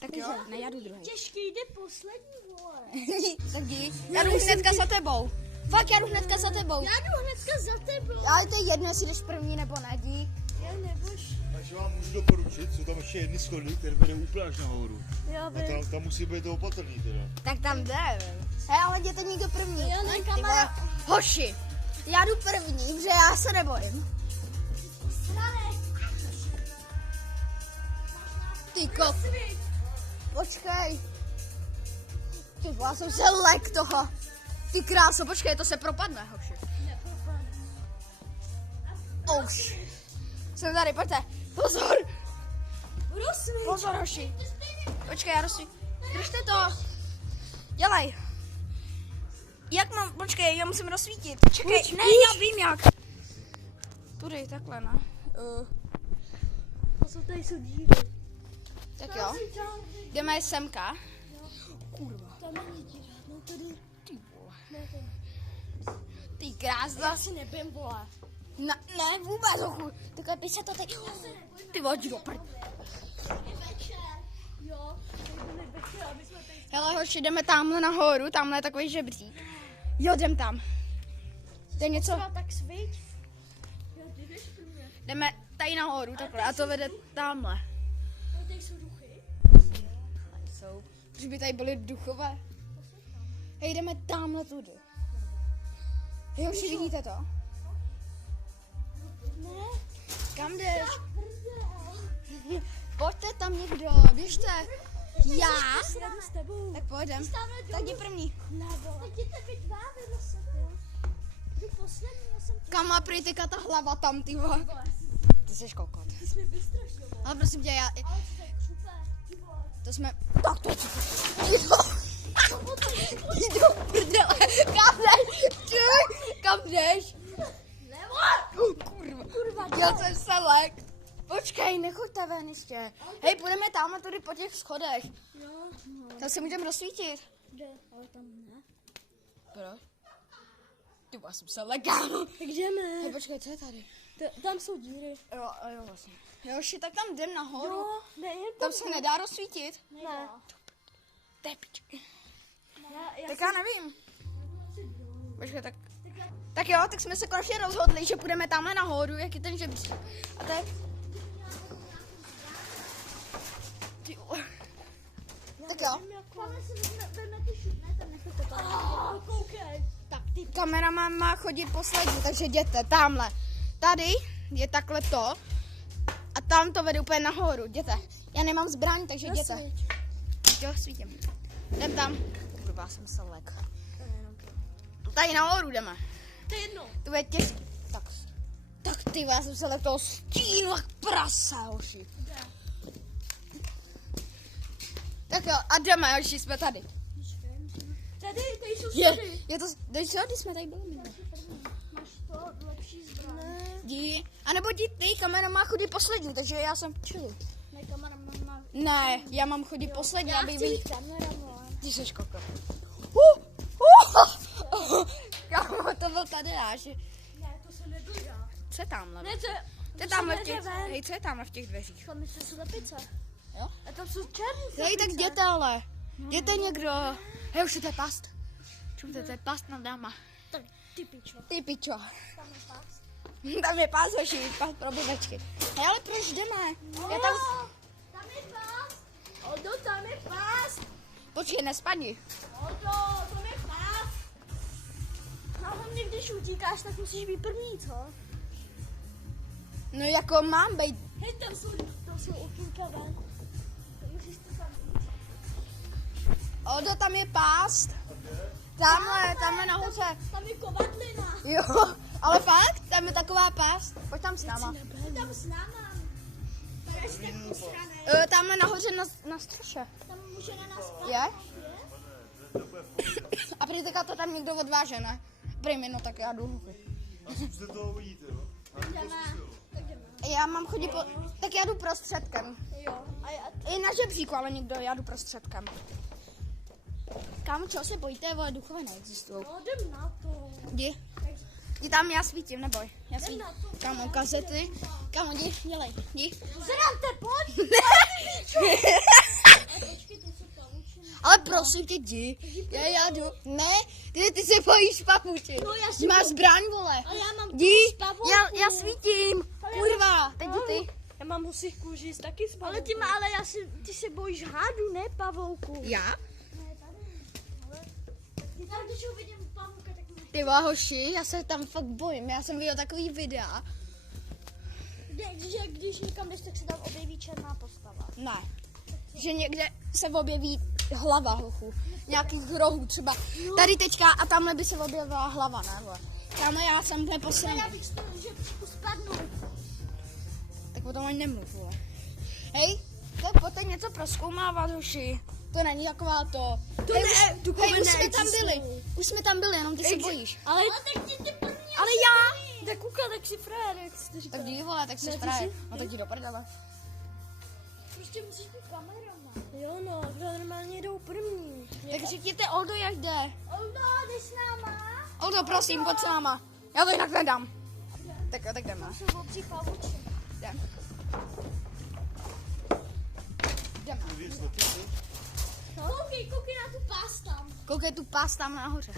Tak jo, ne, já jdu druhý. Těžký, jde poslední, vole. Tak jdi. Já jdu hnedka za tebou. Fakt, já jdu hnedka za tebou. Já jdu hnedka za tebou. Ale to je jedno, jestli jdeš první nebo ne, jdi. Já nebož. Takže vám můžu doporučit, jsou tam ještě jedny schody, které vedou úplně až nahoru. Já A vím. tam musí být to opatrný teda. Tak tam jde. Hej, ale jděte někdo první. Jo, ne, Ty kamera. vole, hoši, já jdu první, protože já se nebojím. Ty kop. Počkej. Ty vole, já jsem se lek toho. Ty kráso, počkej, to se propadne, hoši. Už. Jsem tady, pojďte. Pozor. Pozor, hoši. Počkej, já rozsví. Držte to. Dělej. Jak mám, počkej, já musím rozsvítit. Čekej, ne, já vím jak. Tudy, takhle, ne. A co tady jsou díry? Tak jo. Jdeme semka. Kurva. Tam není díra, no tady. Ty vole. Ne, tady. Ty krásno. Já si nebím, vole. Ne, vůbec, hochu. Takhle, pěš se to teď. Ty vole, jdi do prd. Jo, tady večer, aby jsme tady... Hele, hoši, jdeme tamhle nahoru, tamhle je takový žebřík. Jo, jdem tam. To je něco, Třeba tak sviť. Jo, ty jdeš pro mě. jdeme tady nahoru, takhle, a to vede tamhle. No, tady jsou duchy. Jsou. Že by tady byly duchové. Hej, jdeme tamhle tudy. Hej, hoši, vidíte to? Ne. Kam jdeš? Pojďte tam někdo, běžte. Já? Sradu s tebou. Tak pojdem. Tak jdi první. Ne, vole. Tak jděte vy dva vedle sebe, jo. Jdu poslední, já jsem... Kam má prý teďka ta hlava tam, ty vole? Vole, Ty jsi kokot. ty jsi mi vystrašil, vole. Ale prosím tě, já... Ale to je křupé, ty vole. To jsme... Tak to je co? Jdi do prdele. Kam jdeš? Kam jdeš? Ne, vole. Kurva, já jsem se lek. Počkej, nechoďte ven ještě. Hej, půjdeme tamhle tudy po těch schodech. Jo, no. Tam se můžeme rozsvítit. Jde, ale tam ne. Proč? Ty já jsem se legáno. Tak jdeme. Hej, počkej, co je tady? Tam jsou díry. Jo, vlastně. Joši, tak tam jdem nahoru. Jo, ne, jen Tam se nedá rozsvítit. Ne. To je pič. Já Tak já nevím. Počkej, tak jo, tak jsme se konečně rozhodli, že půjdeme tamhle nahoru, jak je ten žebřík. A to je... Ty vole. Tak jo. Tam se vezme ty šutné, tam nechoďte tam. Koukej. Tak ty. Kameraman má chodit poslední, takže jděte tamhle. Tady je takhle to. A tam to vede úplně nahoru, jděte. Já nemám zbraň, takže jděte. Jo, svítím. Jdem tam. Kurva, jsem se lek. Tady nahoru jdeme. To je jedno. To je těžké. Tak ty, já jsem se lek toho stínu jak prasa, hoši. Tak jo, a jdeme, hoši, jsme tady. Tady jsou Je to, když jsme tady byli minule. Máš to lepší zbraň. Jdi. A nebo jdi ty, kamera má chodit poslední, takže já jsem v čili. Ne, kamera má. Ne, já mám chodit poslední, Já aby chci vy... jít kamera, vole. Ty jsi kokot. Kámo, to byl tady náš. Ne, to se nebudu já. Co je tamhle? Ne, Co je tamhle v těch, hej, co je tamhle v těch dveřích? Tam ještě jsou slepice. Jo? A tam jsou černý Hej, tak jděte ale. Jděte někdo. Hej, už je to past. Čumte, to je past na dáma. Tak ty pičo. Ty pičo. Tam je pás. Tam je pás, hoši, pás pro blbečky. Hej, ale proč jdeme? Já tam... Tam je pás. Odo, tam je pás. Počkej, nespadni. Odo, tam je pás. A hlavně, když utíkáš, tak musíš být první, co? No jako mám být. Hej, tam jsou okýnka ven. To musíš to tam jít. Odo, tam je pást. Tamhle nahoře. Tam je kovadlina. Jo, ale fakt, tam je taková pást. Pojď tam s náma. Tam s náma. Tady až tak posranej. Tamhle nahoře na střeše. Tam může na nás pát. Je? A prý teďka to tam někdo odváže, ne? Prý mi, no tak já jdu. A zkuste to uvidíte, jo? Já mám chodit po... Tak já jdu prostředkem. Jo. A já... I na žebříku, ale někdo, já jdu prostředkem. Kámo, čeho se bojíte, vole, duchové neexistují. No, jdem na to. Jdi tam, já svítím, neboj. Já svítím. na to. Kámo, kazety. Kámo, jdi, dělej, jdi. Zrante, pojď. prosím tě, jdi. Já jdu. Ne, ty se bojíš papuči. No, já si Ty máš zbraň, vole. A já mám Jdi, pavouku. já svítím. Kurva, teď jdi ty. Já mám husí kůži, taky s ale ty se bojíš hádu, ne pavouku. Já? Ne, tady. Ale já když uvidím pavouka, tak mě... Ty hoši, já se tam fakt bojím. Já jsem viděl takový videa. Když někam jdeš, tak se tam objeví černá postava. Ne. Že někde se objeví hlava hochu. Nějakých rohů třeba. Tady teďka a tamhle by se objevila hlava, ne? Vole. Tamhle já jsem neposlední. Já bych že spadnu. Tak potom ani nemluv, vole. Hej, tak pojďte něco prozkoumávat, hoši. To není taková to. Hej, už jsme tam byli. Už jsme tam byli, jenom ty se bojíš. Ale tak ty první. Ale já. Tak kuka, tak si frajer, jak jsi to říkal. Tak jdi, vole, tak Ne, si ty právě. jsi- No tak jdi do prdele. Prostě musíš být kameraman. Jo no, to normálně jdou první. Tak řekněte Oldo, jak jde. Oldo, jdeš s náma? Oldo, prosím, pojď s náma. Já to jinak nedám. Tak jdeme. Jsou obří pavuči. Jdem. Jdeme. Koukej na tu pás tam. Koukej tu pás tam nahoře.